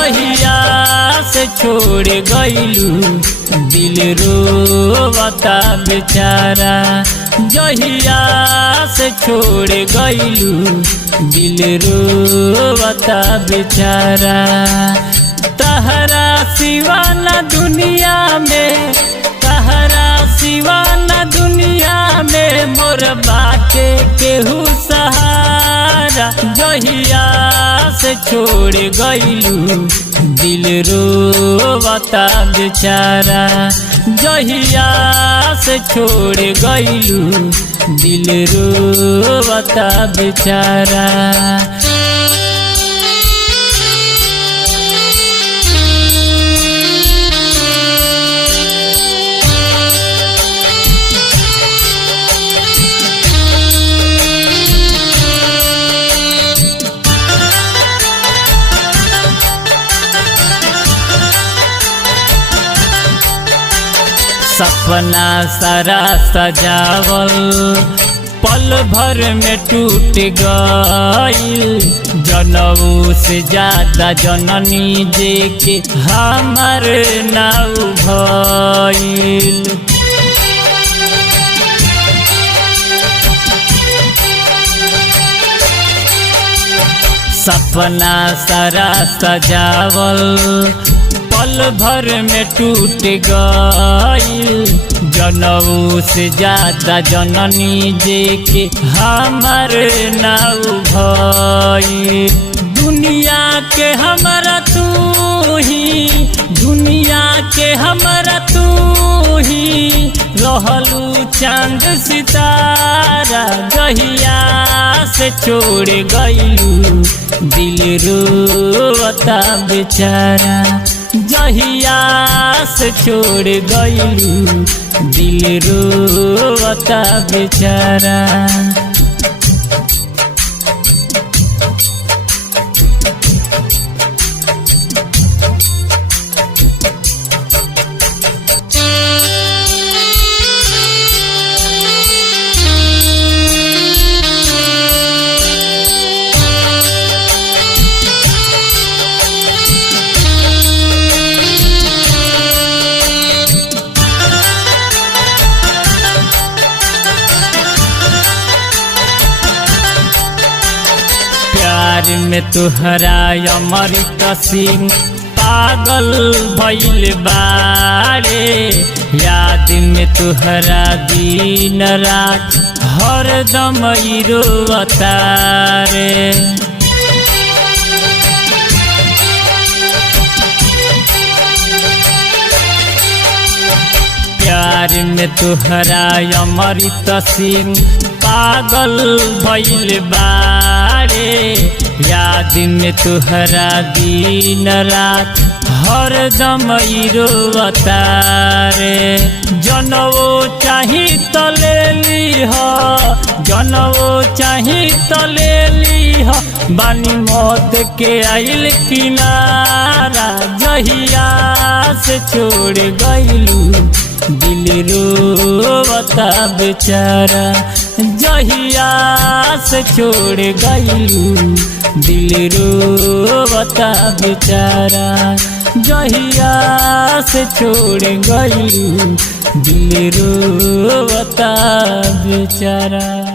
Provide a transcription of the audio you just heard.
जहिया से छोड़ गइलू दिल रोवता बेचारा। जहिया से छोड़ गइलू दिल रोवता बेचारा। तहरा सिवा न दुनिया में, तहरा सिवा न दुनिया में मोर बाटे केहू सहारा। जहिया से छोड़ गइलू दिल रोवता बेचारा। जहिया से छोड़ गइलू दिल रोवता बेचारा। सपना सारा सजावल पल भर में टूट गइल। जनऊ से ज्यादा जननी जे के हमर नाउ भइल। सपना सारा सजावल पल भर में टूट गइल। जनऊ से ज्यादा जननी जे के हमर नाउ भइल। दुनिया के हमरा तू ही, दुनिया के हमरा तू ही रहलू चांद सितारा। जहिया से छोड़ गइलू दिल रोवता बेचारा। जहिया से छोड़ गइलू दिल रोवता बेचारा। प्यार में तुहरा अमृत सिंह पागल भइल बारे। याद में तुहरा दिन रात हरदम रोवता रे। प्यार में तुहरा अमृत सिंह पागल भइल बारे। याद में तुहरा दिन रात हरदम रोवता रे। जनवो चाही तो ले लीह, जनवो चाही तो ले लीह। बानी मौत के आइल किनारा। जहिया से छोड़ गइलू दिल रोवता बेचारा। जहिया से छोड़ गइलू दिल रोवता बेचारा। जहिया से छोड़ गइलू दिल रोवता बेचारा।